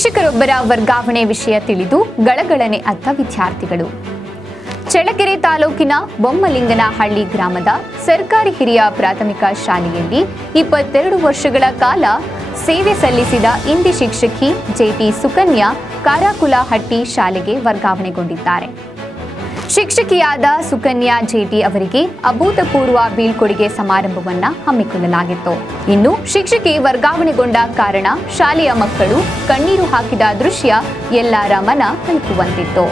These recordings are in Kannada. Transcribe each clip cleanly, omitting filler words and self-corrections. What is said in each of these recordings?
ಶಿಕ್ಷಕರೊಬ್ಬರ ವರ್ಗಾವಣೆ ವಿಷಯ ತಿಳಿದು ಗಳಗಳನೆ ಅತ್ತ ವಿದ್ಯಾರ್ಥಿಗಳು. ಚಳ್ಳಕೆರೆ ತಾಲೂಕಿನ ಬೊಮ್ಮಲಿಂಗನಹಳ್ಳಿ ಗ್ರಾಮದ ಸರ್ಕಾರಿ ಹಿರಿಯ ಪ್ರಾಥಮಿಕ ಶಾಲೆಯಲ್ಲಿ 22 ವರ್ಷಗಳ ಕಾಲ ಸೇವೆ ಸಲ್ಲಿಸಿದ ಹಿಂದಿ ಶಿಕ್ಷಕಿ ಜೆಟಿ ಸುಕನ್ಯಾ ಕಾರಾಕುಲಹಟ್ಟಿ ಶಾಲೆಗೆ ವರ್ಗಾವಣೆಗೊಂಡಿದ್ದಾರೆ. ಶಿಕ್ಷಕಿಯಾದ ಸುಕನ್ಯಾ ಜೆಟಿ ಅವರಿಗೆ ಅಭೂತಪೂರ್ವ ಬೀಳ್ಕೊಡುಗೆ ಸಮಾರಂಭವನ್ನು ಹಮ್ಮಿಕೊಳ್ಳಲಾಗಿತ್ತು. ಇನ್ನು ಶಿಕ್ಷಕಿ ವರ್ಗಾವಣೆಗೊಂಡ ಕಾರಣ ಶಾಲೆಯ ಮಕ್ಕಳು ಕಣ್ಣೀರು ಹಾಕಿದ ದೃಶ್ಯ ಎಲ್ಲರ ಮನ ಕಲಕುವಂತಿತ್ತು.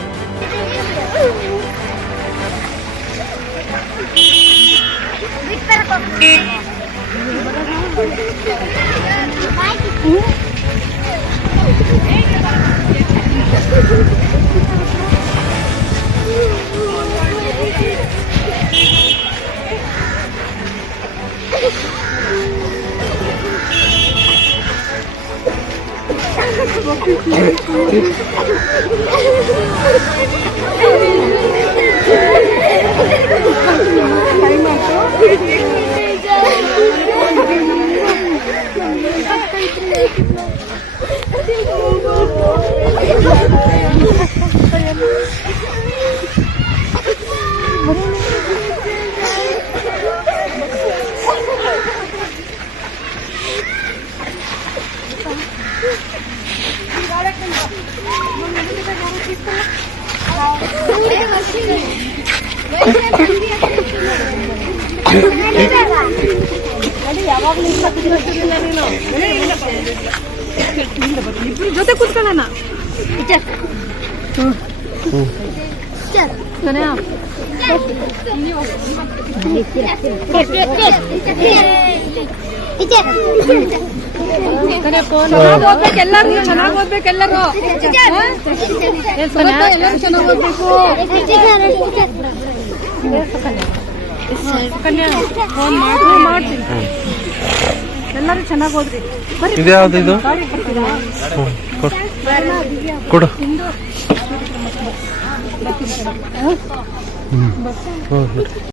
ಜೊತೆ ಕೂತ್ಕೊಳ್ಳೋಣ. ಎಲ್ಲರೂ ಚೆನ್ನಾಗಿ ಓದ್ಬೇಕು. ಎಲ್ಲರೂ ಚೆನ್ನಾಗಿ ಓದ್ಬೇಕು. ಮಾಡ್ತೀನಿ. ಎಲ್ಲರೂ ಚೆನ್ನಾಗಿ ಓದ್ರಿ. ಇದ್ಯಾವ್ದು ಇದು ಕೊಡು.